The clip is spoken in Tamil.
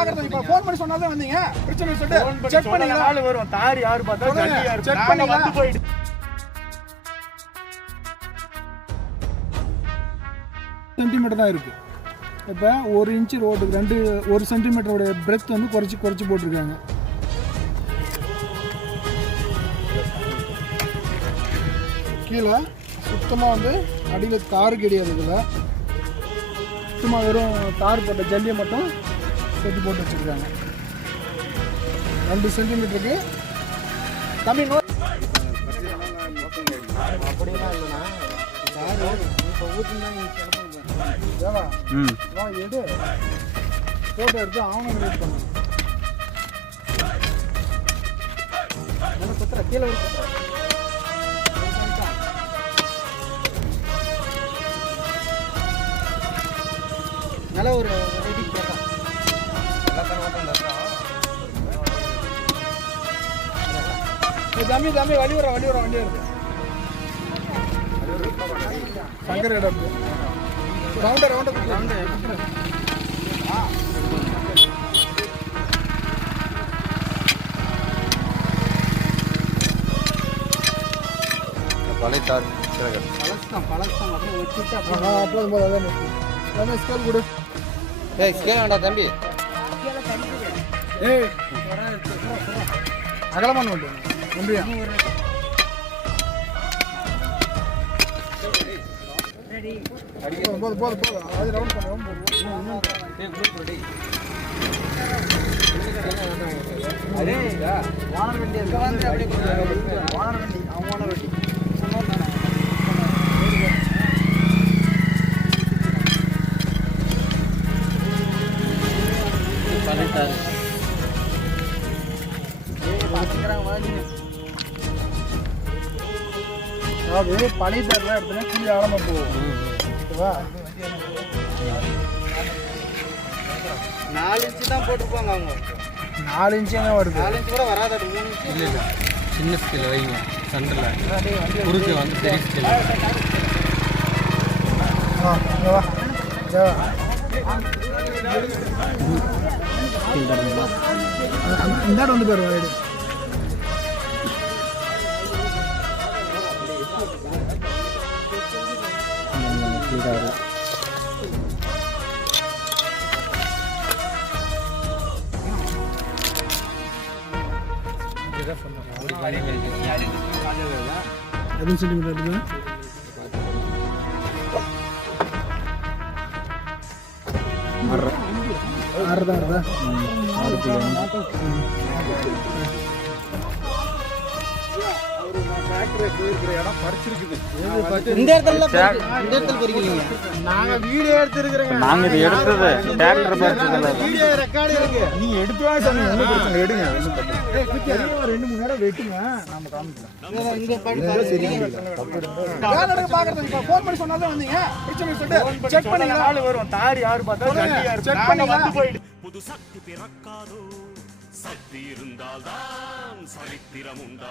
பாக்குறது இப்ப ஃபோன் பண்ணி சொன்னாதான் வந்தீங்க. பிரச்சனை சொல்லிட்டு செக் பண்ணீங்களா? ஆளு வரும். தார் யாரு பார்த்தா ஜல்லி யாரு செக் பண்ணி வந்து போயிடு. சென்டிமீட்டர் தான் இருக்கு. இப்போ 1 இன்ச் ரோடுக்கு 1 சென்டிமீட்டரோட பிரெத் வந்து குறைச்சி போட்டிருக்காங்க. கீழே சுத்தமாக வந்து அடியில் தார் கிடையாது. இதில் சும்மா வெறும் தார் போட்ட ஜல்லியை மட்டும் செட்டு போட்டு வச்சுருக்காங்க. 2 சென்டிமீட்டருக்கு தம்பி அப்படிலாம் இல்லைண்ணா தார் இப்போ ஊற்றுனா எடு ஃபோட்டோ எடுத்து ஆவணம் கிரியேட் பண்ணு. குத்துற கீழே ஒரு நல்ல ஒரு ரேட்டிங் போட்டோம். தம்பி வழி வர வண்டி வருது. சங்கர் இடம் ரவுண்டர் பழைத்தார் பழக்கம் அப்படியே வச்சுட்டு அப்புறம் ஸ்கேல் கொடு. ஏய் ஸ்கேல் வேண்டாம் தம்பி. ஏய் அகலமான வண்டி நம்பியா? போதும் அது ரவுண்ட் பண்ணுவோம். ஓனர் வண்டி ஓனர் வண்டி அதாவது பழைய தரலாம் எடுத்துனா கீழே ஆழமா போகும். ஓகேவா? 4 இன்ச் தான் போட்டுருப்பாங்க அவங்க. 4 இன்ச் தான் வருது. 4 இன்ச் கூட வராது. 3 இன்ச் இல்லை சின்ன ஸ்கேல் வைங்க. சென்டரில் குறுக்கு வந்து பெரிய ஸ்கேல். வா இந்த வந்து பாரு வீடு. எத்தனை சென்டிமீட்டர் இருக்குது? ஆறு தான் இருக்குதா? இந்த இடத்துல பறிக்கலீங்க. நாங்க வீடியோ எடுத்துருக்கிறோங்க. நாங்க இது எடுத்தது டிராக்டர் பறிச்சதுல வீடியோ ரெக்கார்டு இருக்கு. நீங்க எடுத்துவா சாமி ஒண்ணு பிரச்சனை எடுங்க. 2-3 நேரம் வெட்டுங்க. நாம காமிக்கலாம். இங்க பாக்குறது இப்ப ஃபோன் பண்ணி சொன்னாதான் வந்தீங்க. பிரச்சனை சொல்லிட்டு செக் பண்ணீங்களா? ஆளு வரும். தார் யாரு பார்த்தா ஜல்லி யாரு செக் பண்ணி வந்து போயிடு. புது சக்தி பிறக்காதோ, சக்தி இருந்தால்தான் சரித்திரம் உண்டா.